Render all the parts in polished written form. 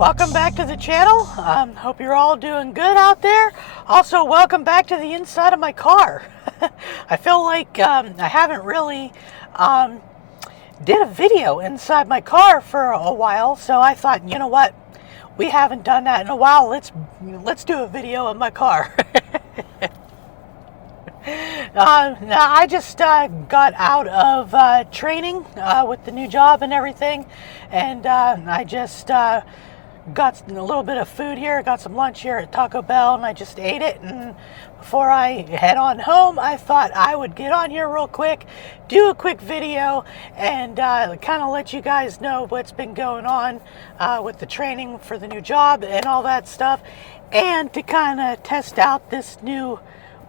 Welcome back to the channel. Hope you're all doing good out there. Also, welcome back to the inside of my car. I feel like I haven't really did a video inside my car for a while, so I thought, you know what? We haven't done that in a while. Let's do a video of my car. I just got out of training with the new job and everything, and I just got a little bit of food here, got some lunch here at Taco Bell, and I just ate it. And before I head on home, I thought I would get on here real quick, do a quick video, and kind of let you guys know what's been going on with the training for the new job and all that stuff, and to kind of test out this new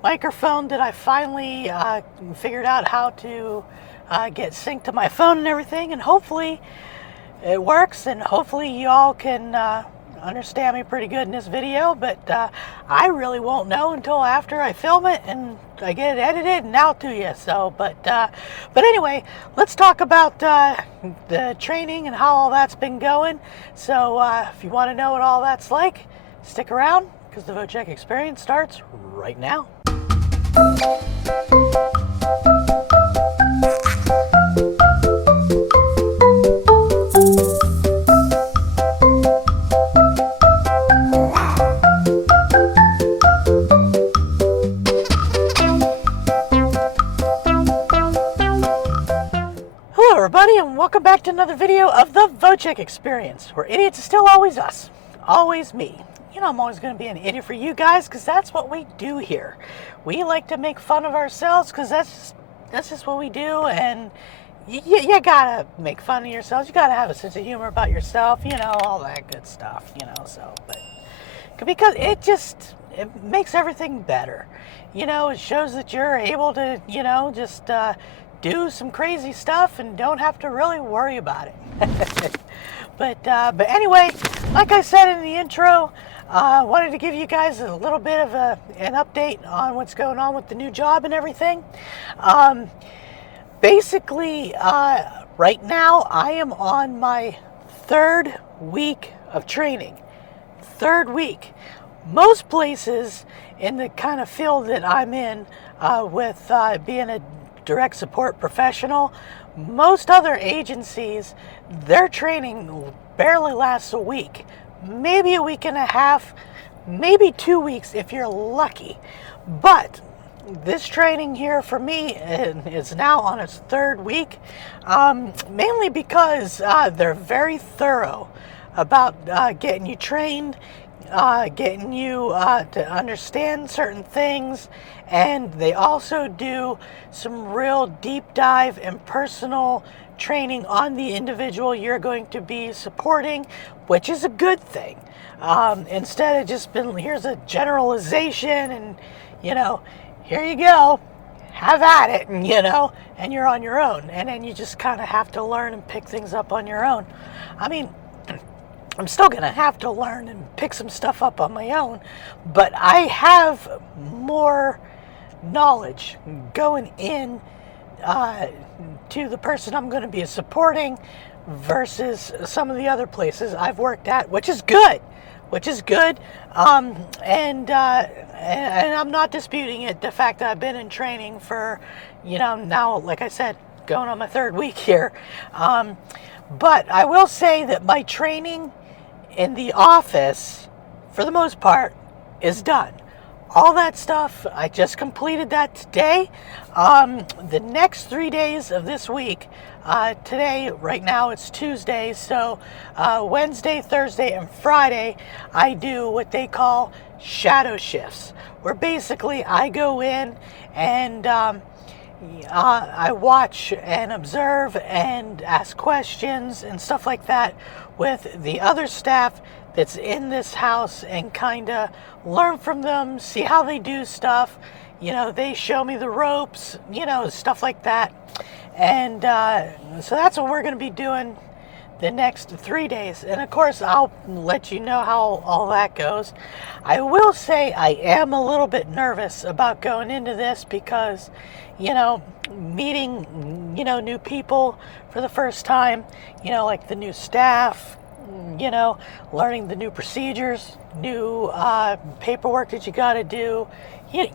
microphone that I finally figured out how to get synced to my phone and everything, and hopefully it works, and hopefully y'all can understand me pretty good in this video, but I really won't know until after I film it and I get it edited and out to you. So, but anyway, let's talk about the training and how all that's been going. So if you want to know what all that's like, stick around, because the Vochek experience starts right now. Hello everybody, and welcome back to another video of the Vochek experience, where idiots are still always us, always me. You know, I'm always going to be an idiot for you guys, because that's what we do here. We like to make fun of ourselves, because that's just what we do, and you gotta make fun of yourselves. You gotta have a sense of humor about yourself, you know, all that good stuff, you know. So, but because it makes everything better, you know. It shows that you're able to, you know, just do some crazy stuff and don't have to really worry about it. But anyway, like I said in the intro, I wanted to give you guys a little bit of an update on what's going on with the new job and everything. Basically, right now I am on my third week of training. Third week. Most places in the kind of field that I'm in, with being a direct support professional, most other agencies, their training barely lasts a week. Maybe a week and a half, maybe 2 weeks if you're lucky. But this training here for me is now on its third week, mainly because they're very thorough about getting you trained, getting you to understand certain things, and they also do some real deep dive and personal training on the individual you're going to be supporting, which is a good thing. Instead of just here's a generalization and, you know, here you go, have at it, and, you know, and you're on your own. And then you just kind of have to learn and pick things up on your own. I mean, I'm still going to have to learn and pick some stuff up on my own, but I have more knowledge going in to the person I'm going to be supporting versus some of the other places I've worked at, which is good. And I'm not disputing it, the fact that I've been in training for, you know, now, like I said, going on my third week here. But I will say that my training in the office, for the most part, is done. All that stuff, I just completed that today. The next 3 days of this week, today, right now it's Tuesday, so Wednesday, Thursday, and Friday, I do what they call shadow shifts, where basically I go in and I watch and observe and ask questions and stuff like that with the other staff that's in this house, and kind of learn from them, see how they do stuff. You know, they show me the ropes, you know, stuff like that. And so that's what we're going to be doing the next 3 days. And of course, I'll let you know how all that goes. I will say I am a little bit nervous about going into this because, you know, meeting, you know, new people for the first time, you know, like the new staff, learning the new procedures, new paperwork that you got to do, you,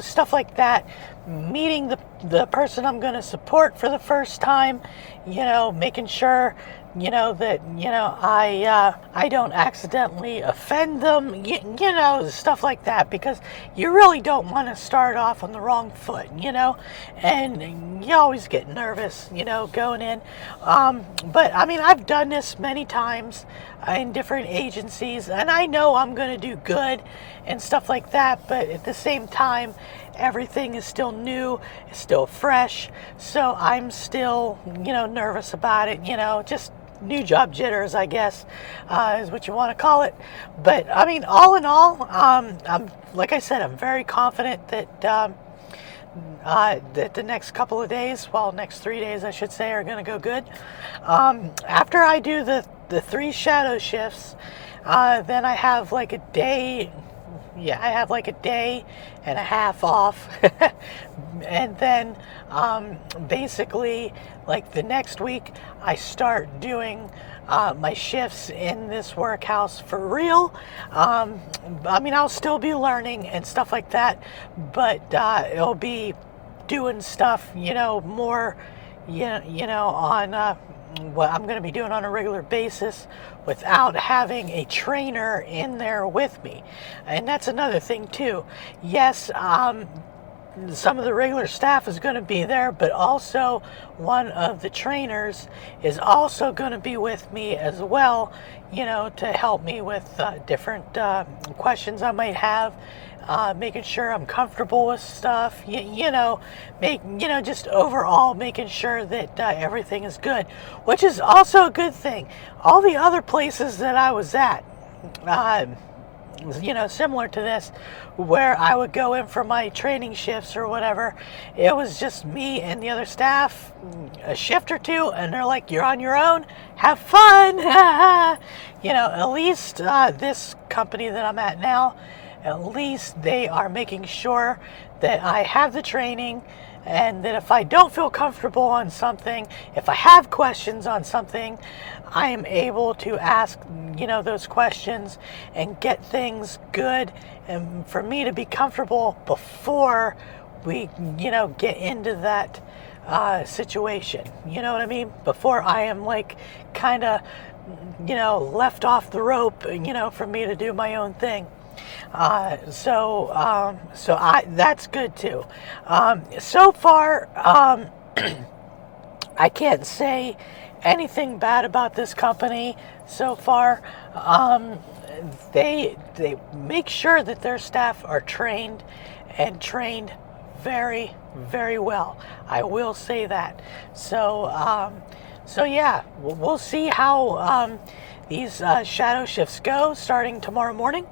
stuff like that. Meeting the person I'm going to support for the first time, making sure, that, I don't accidentally offend them, stuff like that, because you really don't want to start off on the wrong foot, and you always get nervous, going in. But I mean, I've done this many times in different agencies, and I know I'm going to do good and stuff like that, but at the same time, everything is still new, it's still fresh, so I'm still, nervous about it, just new job jitters, I guess, is what you want to call it. But I mean, all in all, I'm, like I said, I'm very confident that that the next couple of days, well, next 3 days, I should say, are going to go good. After I do the 3 shadow shifts, then I have like a day. Yeah, I have like a day and a half off. And then basically, like the next week, I start doing my shifts in this workhouse for real. I mean, I'll still be learning and stuff like that, but it'll be doing stuff, more, on what I'm going to be doing on a regular basis without having a trainer in there with me. And that's another thing too. Yes, some of the regular staff is going to be there, but also one of the trainers is also going to be with me as well, to help me with different questions I might have, making sure I'm comfortable with stuff, just overall making sure that everything is good, which is also a good thing. All the other places that I was at, similar to this, where I would go in for my training shifts or whatever, it was just me and the other staff, a shift or two, and they're like, you're on your own, have fun. At least this company that I'm at now, at least they are making sure that I have the training, and that if I don't feel comfortable on something, if I have questions on something, I am able to ask, those questions and get things good, and for me to be comfortable before we, get into that situation. You know what I mean? Before I am like kind of, left off the rope, for me to do my own thing. So that's good too. So far, I can't say anything bad about this company so far. They make sure that their staff are trained, and trained very, very well. I will say that. So yeah, we'll see how these shadow shifts go starting tomorrow morning.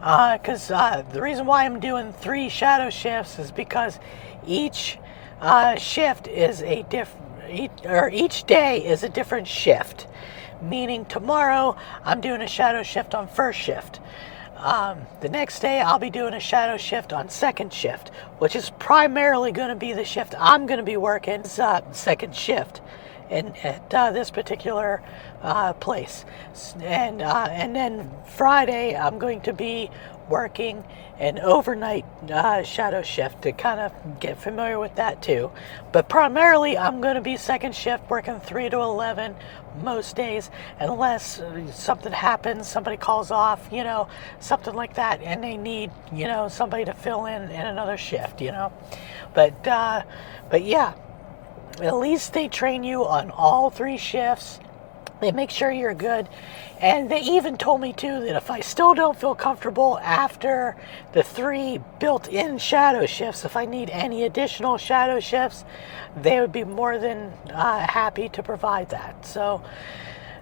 Because the reason why I'm doing 3 shadow shifts is because each shift is each day is a different shift. Meaning tomorrow I'm doing a shadow shift on first shift. The next day I'll be doing a shadow shift on second shift, which is primarily going to be the shift I'm going to be working, second shift at this particular place. And then Friday I'm going to be working an overnight shadow shift to kind of get familiar with that too. But primarily I'm going to be second shift, working 3 to 11 most days, unless something happens, somebody calls off, something like that, and they need, somebody to fill in another shift, But yeah, at least they train you on all 3 shifts. They make sure you're good. And they even told me too that if I still don't feel comfortable after the 3 built-in shadow shifts, if I need any additional shadow shifts, they would be more than happy to provide that. So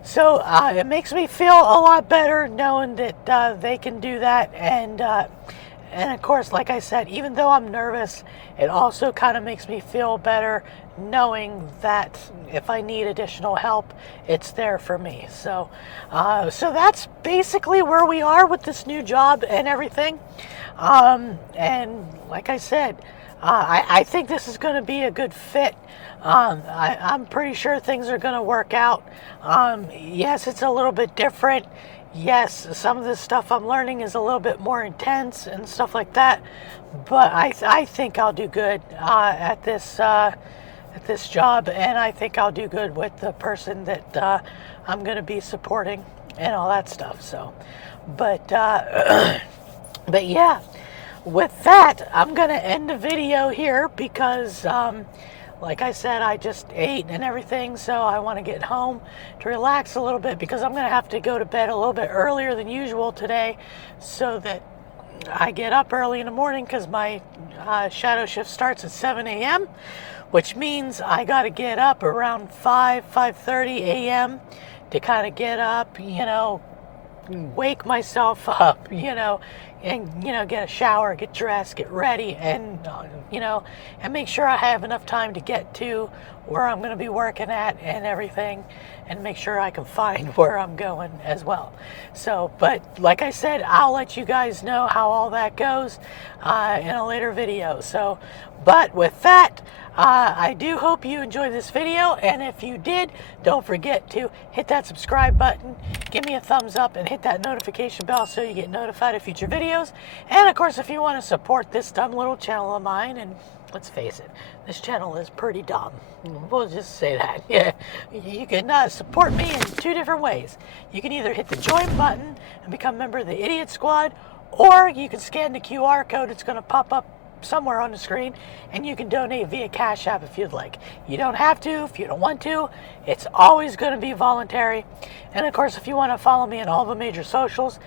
it makes me feel a lot better knowing that they can do that. And of course, like I said, even though I'm nervous, it also kind of makes me feel better knowing that if I need additional help, it's there for me. So that's basically where we are with this new job and everything. And like I said, I think this is going to be a good fit. I'm pretty sure things are going to work out. Yes, it's a little bit different. Yes, some of the stuff I'm learning is a little bit more intense and stuff like that. But I think I'll do good at this job, and I think I'll do good with the person that I'm going to be supporting and all that stuff. So, but but yeah, with that, I'm going to end the video here because, like I said, I just ate and everything, so I want to get home to relax a little bit because I'm going to have to go to bed a little bit earlier than usual today so that I get up early in the morning because my shadow shift starts at 7 a.m., which means I got to get up around 5:30 a.m. to kind of get up, wake myself up, and, get a shower, get dressed, get ready, and, and make sure I have enough time to get to where I'm going to be working at and everything, and make sure I can find where I'm going as well. So, but like I said, I'll let you guys know how all that goes in a later video. So, but with that, I do hope you enjoyed this video, and if you did, don't forget to hit that subscribe button, give me a thumbs up, and hit that notification bell so you get notified of future videos. And of course, if you want to support this dumb little channel of mine, and let's face it, this channel is pretty dumb. We'll just say that. Yeah, you can support me in two different ways. You can either hit the join button and become a member of the Idiot Squad, or you can scan the QR code. It's going to pop up somewhere on the screen, and you can donate via Cash App if you'd like. You don't have to if you don't want to. It's always going to be voluntary. And of course, if you want to follow me on all the major socials,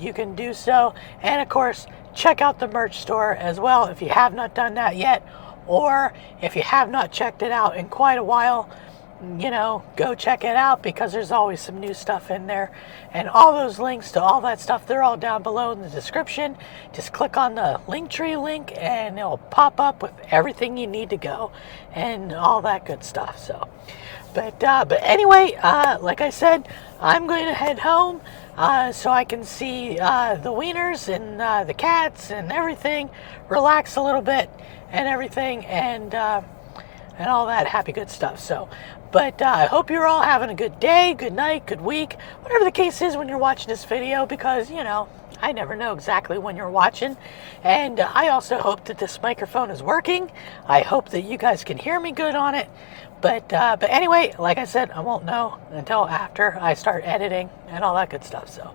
you can do so. And of course, check out the merch store as well if you have not done that yet, or if you have not checked it out in quite a while, go check it out because there's always some new stuff in there. And all those links to all that stuff, they're all down below in the description. Just click on the Linktree link and it'll pop up with everything you need to go and all that good stuff. So, but anyway, like I said, I'm going to head home so I can see the wieners and the cats and everything, relax a little bit and everything, and all that happy good stuff. So, but I hope you're all having a good day, good night, good week, whatever the case is when you're watching this video, because, I never know exactly when you're watching. And I also hope that this microphone is working. I hope that you guys can hear me good on it. But anyway, like I said, I won't know until after I start editing and all that good stuff. So,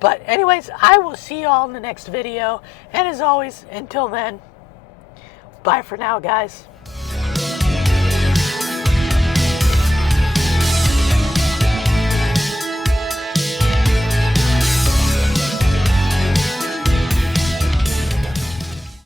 but anyways, I will see you all in the next video. And as always, until then, bye for now, guys.